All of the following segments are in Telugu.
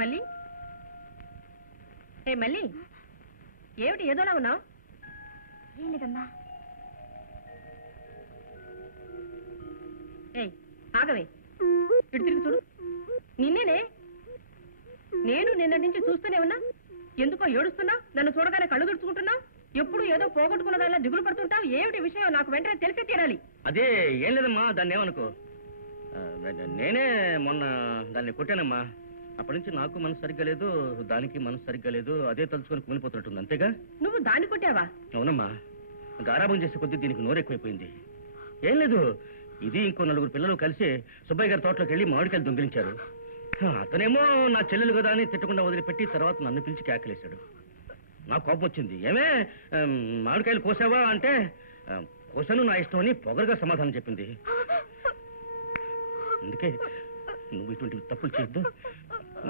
మళ్ళీ మళ్ళీ ఏమిటి ఏదోలా ఉన్నావు? ఏం లేదమ్మా. ఆగవే, ఇటు తిరిగి చూడు. నిన్నేనే, నేను నిన్న నుంచి చూస్తూనే ఉన్నా. ఎందుకో ఏడుస్తున్నా, నన్ను చూడగానే కళ్ళు తుడుచుకుంటున్నా. ఎప్పుడు ఏదో పోగొట్టుకున్నదాల్లా దిగులు పడుతుంటావు. ఏమిటి విషయం? నాకు వెంటనే తెలిసే తీరాలి. అదే ఏం లేదమ్మా, దాన్ని ఏమనుకో. నేనే మొన్న దాన్ని కొట్టానమ్మా. అప్పటి నుంచి నాకు మనసు సరిగ్గా లేదు, దానికి మనసు సరిగ్గా లేదు. అదే తలుచుకొని కుమిలిపోతున్నట్టుంది. అంతేగా? నువ్వు దాన్ని కొట్టావా? అవునమ్మా, గారాబం చేసే కొద్దీ దీనికి నోరెక్కువైపోయింది. ఏం లేదు, ఇది ఇంకో 4 పిల్లలు కలిసి సుబ్బయ్య గారి తోటలోకి వెళ్ళి మామిడికాయలు దొంగిలించారు. అతనేమో నా చెల్లెలు కదా అని తిట్టకుండా వదిలిపెట్టి తర్వాత నన్ను పిలిచి కేకలేశాడు. నాకు కోపం వచ్చింది. ఏమే మామిడికాయలు కోసావా అంటే, కోసాను, నా ఇష్టం అని పొగరుగా సమాధానం చెప్పింది. అందుకే నువ్వు ఇటువంటి తప్పులు చేయొద్దు.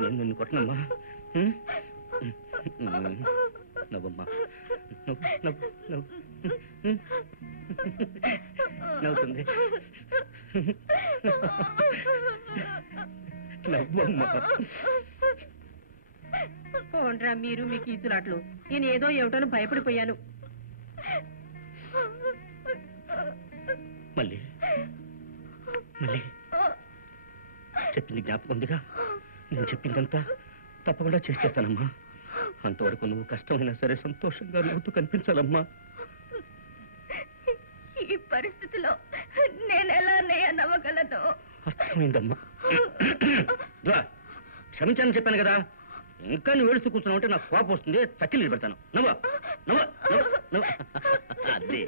నేను నిన్ను కొట్టనమ్మా. నవ్వమ్మా, నవ్వుతుంది. నవ్వమ్మా. పోండ్రా మీరు మీకు ఈతులాట్లు. నేను ఏదో ఏమిటోనో భయపడిపోయాను. మళ్ళీ మళ్ళీ చెప్పింది జ్ఞాపకం ఉందిగా? నేను చెప్పిందంతా తప్పకుండా చేసేస్తానమ్మా. అంతవరకు నువ్వు కష్టమైనా సరే సంతోషంగా నవ్వుతూ కనిపించాలమ్మా. ఈ పరిస్థితిలో నేను ఎలా నవ్వగలను? అర్థమైందమ్మా. క్షమించాలని చెప్పాను కదా. ఇంకా నువ్వు ఏడుస్తూ కూర్చున్నావు అంటే నాకు కోపం వస్తుంది. చక్కిలు పెడతాను. నవ్వ నవ్వ నవ్వ. అదే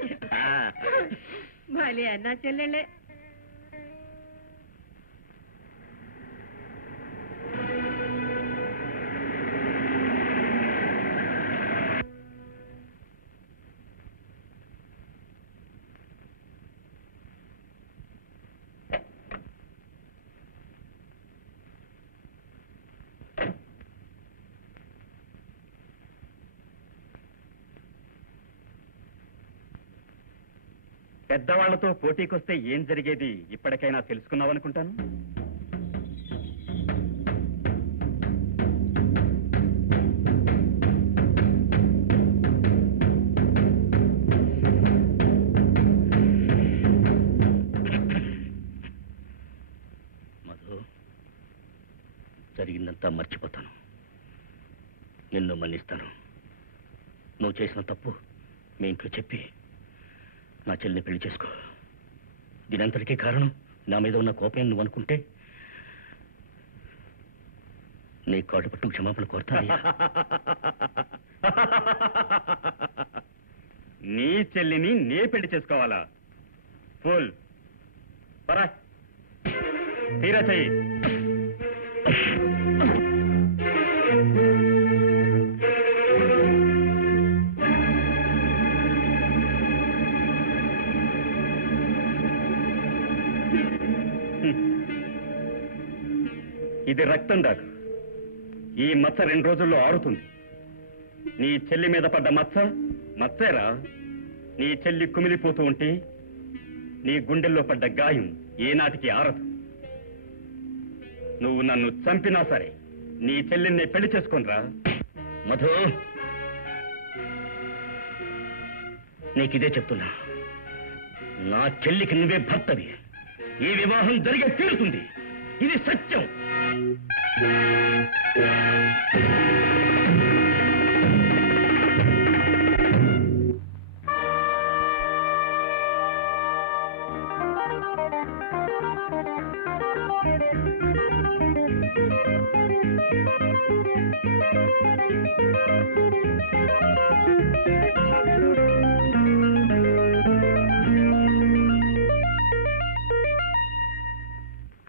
భాలి అన్నా చెల్లెళ్ళే. పెద్దవాళ్లతో పోటీకొస్తే ఏం జరిగేది ఇప్పటికైనా తెలుసుకున్నావనుకుంటాను. మధు, జరిగిందంతా మర్చిపోతాను. నిన్ను మన్నిస్తాను. నువ్వు చేసిన తప్పు మీ ఇంట్లో చెప్పి నా చెల్లిని పెళ్లి చేసుకో. దీనంతటికీ కారణం నా మీద ఉన్న కోపం నువ్వు అనుకుంటే నీ కాటు పట్టు క్షమాపణ కోరుతా. నీ చెల్లిని నే పెళ్లి చేసుకోవాలా? ఫుల్ పరా తీరా చెయ్యి. ఇది రక్తం దాకా. ఈ మచ్చ 2 రోజుల్లో ఆరుతుంది. నీ చెల్లి మీద పడ్డ మచ్చేరా. నీ చెల్లి కుమిలిపోతూ ఉంటే నీ గుండెల్లో పడ్డ గాయం ఏనాటికి ఆరదు. నువ్వు నన్ను చంపినా సరే నీ చెల్లిని పెళ్లి చేసుకొనిరా. మధు, నీకిదే చెప్తున్నా. నా చెల్లికి నువ్వే భర్తవి. ఈ వివాహం జరిగే తీరుతుంది. ఇది సత్యం.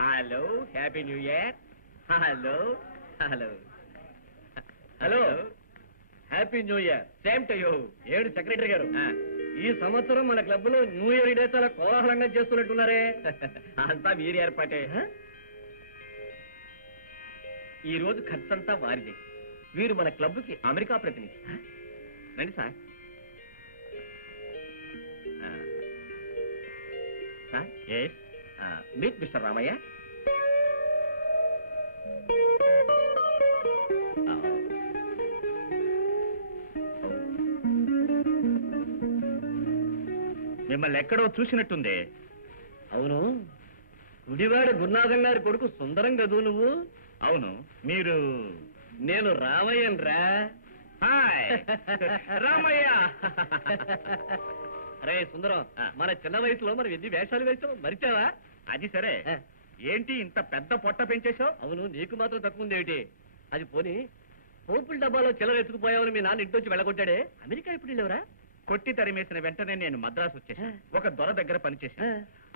Hello, happy new year. Hello hello hello, happy new year. Same to you. ఏడు సెక్రటరీ గారు, ఈ సంవత్సరం మన క్లబ్ లో న్యూ ఇయర్ డే చాలా కోలాహలంగా చేస్తున్నట్టున్నారే. అంతా వీరి ఏర్పాటే. ఈ రోజు ఖర్చంతా వారిదే. వీరు మన క్లబ్ కి అమెరికా ప్రతినిధి. రండి సార్. Meet mister Ramayya. మిమ్మల్ని ఎక్కడో చూసినట్టుంది. అవును, గుడివాడ గురునాథం గారి కొడుకు సుందరం కదూ నువ్వు? అవును, మీరు? నేను రామయ్యన్ రా. హాయ్ రామయ్య. అరే సుందరం, మన చిన్న వయసులో మనం ఎన్ని వేషాలు వేసావు మరిచావా? అది సరే, ఏంటి ఇంత పెద్ద పొట్ట పెంచేశావు? అవును, నీకు మాత్రం తక్కువ ఉంది ఏమిటి? అది పోని పోపుల డబ్బాలో చిల్లర ఎత్తుకుపోయావని మీ నాన్న ఇంటి వచ్చి వెళ్ళగొట్టాడే, అమెరికా ఎప్పుడు వెళ్ళేవరా? కొట్టి తరిమేసిన వెంటనే నేను మద్రాసు వచ్చేసాను. ఒక దొర దగ్గర పనిచేశాను.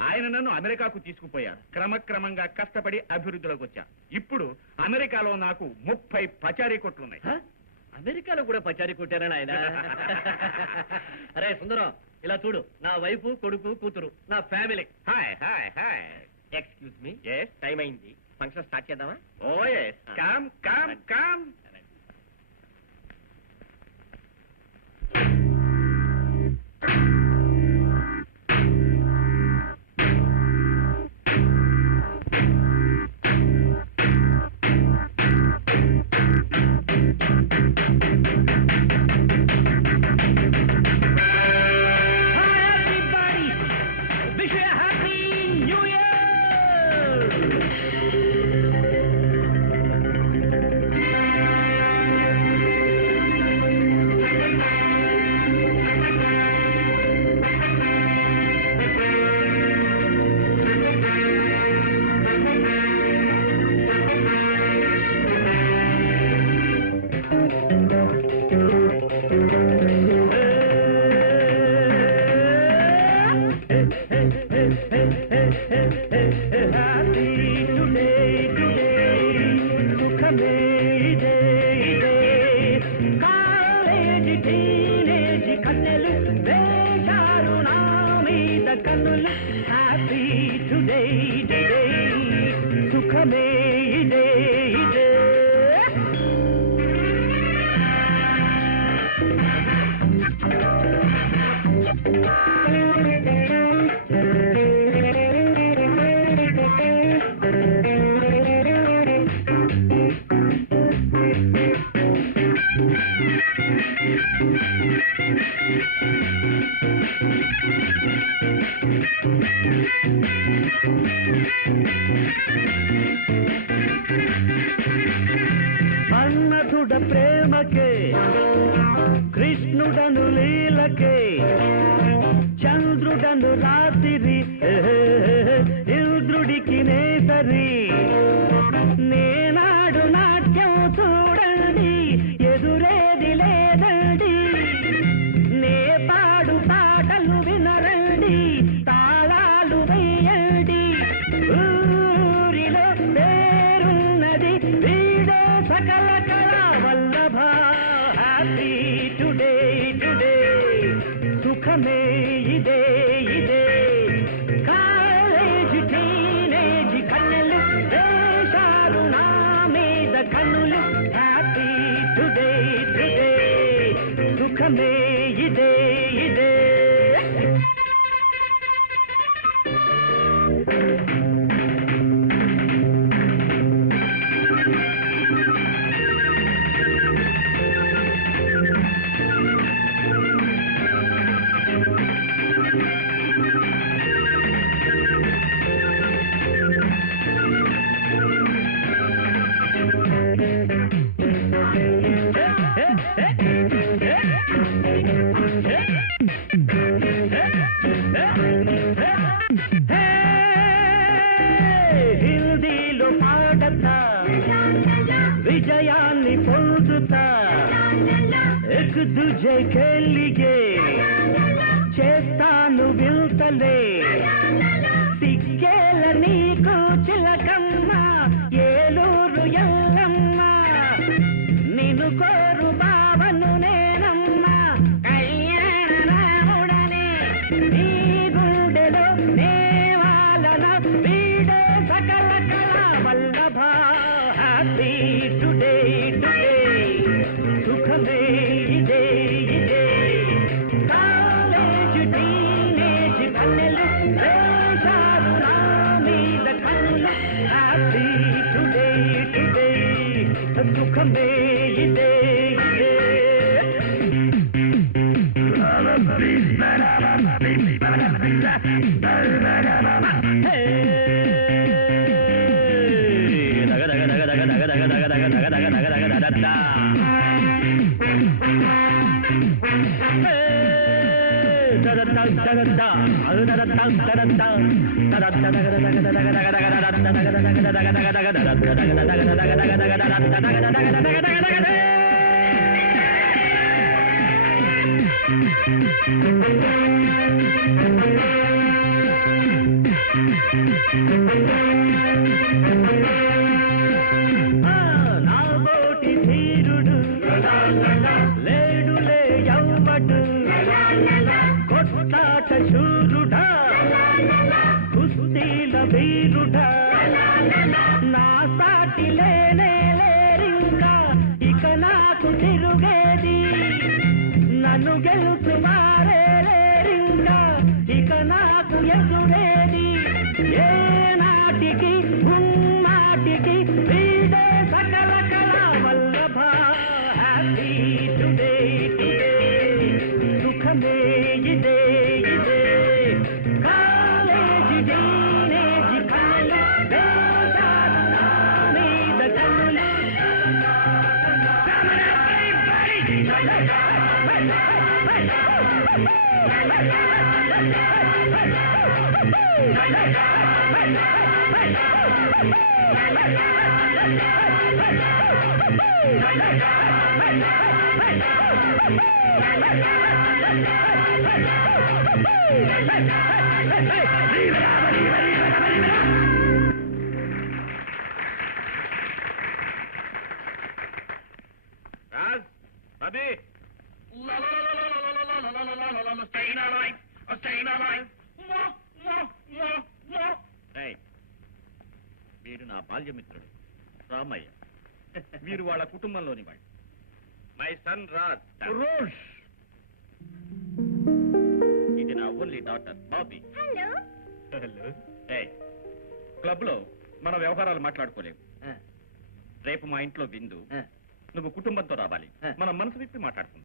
ఆయన నన్ను అమెరికాకు తీసుకుపోయారు. క్రమక్రమంగా కష్టపడి అభివృద్ధిలోకి వచ్చా. ఇప్పుడు అమెరికాలో నాకు 30 పచారీ కొట్లున్నాయి. అమెరికాలో కూడా పచారీ కొట్టారని ఆయన. అరే సుందరం, ఇలా చూడు, నా వైఫ్, కొడుకు, కూతురు, నా family. Hi hi hi. Excuse me, yes, time అయింది, ఫంక్షన్ స్టార్ట్ చేద్దామా? Oh yes, come come come. మన్మథుడ ప్రేమకే, కృష్ణుడను లీలకే, చంద్రుడను రాత్రి, ఇంద్రుడికి నేసరి. నేనాడు నాట్యం చూడండి, ఎదురేది లేదండి. నే పాడు పాటలు వినరండి, తాళాలు వేయండి. ఊరిలో పేరున్నది వీడే సకల కళా వల్లభ. హ్యాపీ టుడే టుడే, సుఖమే ఇదే ఇదే. కాలేజీ టీనేజీ కన్నెలు వేశారు నా మీద కన్నులు. హ్యాపీ టుడే టుడే, సుఖమే ఇదే ఇదే. హిందీలో పాడతా, విజయాన్ని పొందుతా. ఎక్ దుజే కెలిగే చేస్తాను వింతలే. సిగ్గేల నీకు చిలకమ్మ, ఏలూరు ఎల్లమ్మ. నిన్ను కోరు బావను నేనమ్మ, కళ్యాణ రాముడనే. నీ గుండెలో నేవాలన వీడే సకల కళా వల్లభ. హ్యాపీ టుడే టుడే, సుఖమే ఇదే ఇదే. కాలేజ్ టీనేజ్ కన్నెలు వేశారు నా మీద కన్నులు. హ్యాపీ టుడే టుడే, సుఖమే ఇదే ఇదే. నాబోటి ధీరుడు లేడులే యవ్వడు కొట్లాట శూరుడా కుస్తీల వీరుడా నా సాటి లేనే లేరింకా ఇక నాకు తిరుగేది నన్ను గెలుచువారే లేరింకా ఇక నాకు ఎదురేది ఏ నాటికి నాటికి వీడే సకల కళా వల్లభ హ్యాపీ టుడే సుఖమే ఇదే ఇదే కాలేజీ టీనేజీ కాలం మీద కన్నులు రాజ్ అది వీడు నా బాల్యమిత్రుడు రామయ్య. వీరు వాళ్ళ కుటుంబంలోని వాడు. My son Raj. ఇది నా only daughter Bobby. Hello hello. Club లో మన వ్యవహారాలు మాట్లాడుకోలేవు. రేపు మా ఇంట్లో విందు. నువ్వు కుటుంబంతో రావాలి. మనం మనసు విప్పి మాట్లాడుకుందాం.